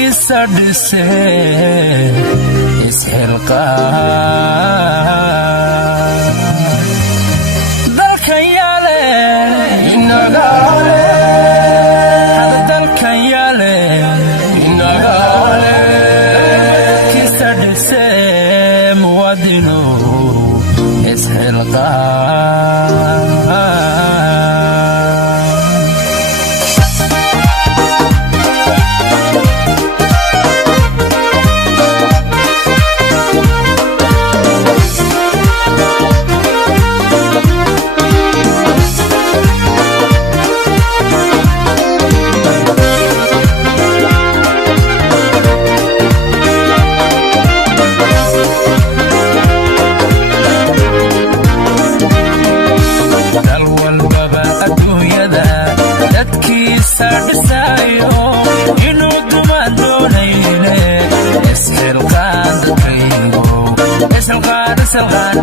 dadkiisa dhisee isxilqaan dalkan yaale inagaale hada dalkan yaale inagaale dadkiisa dhisee muwaadinu isxilqaan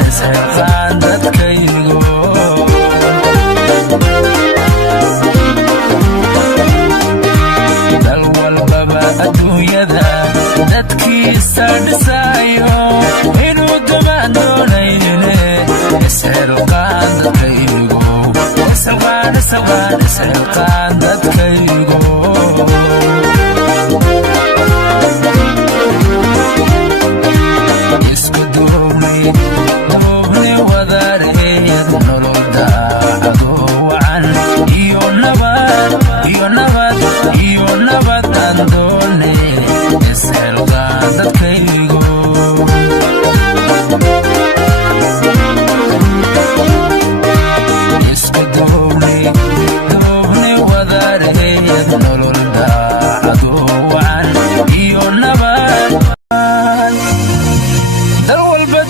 isxilqaan dadkaygo dal walbaba adduunyada dadkiisa dhisaayo inuu dumaan doonayne isxilqaan dadkaygo isxilqaan dadkaygo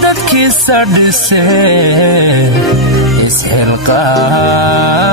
dadkiisa dhisee isxilqaan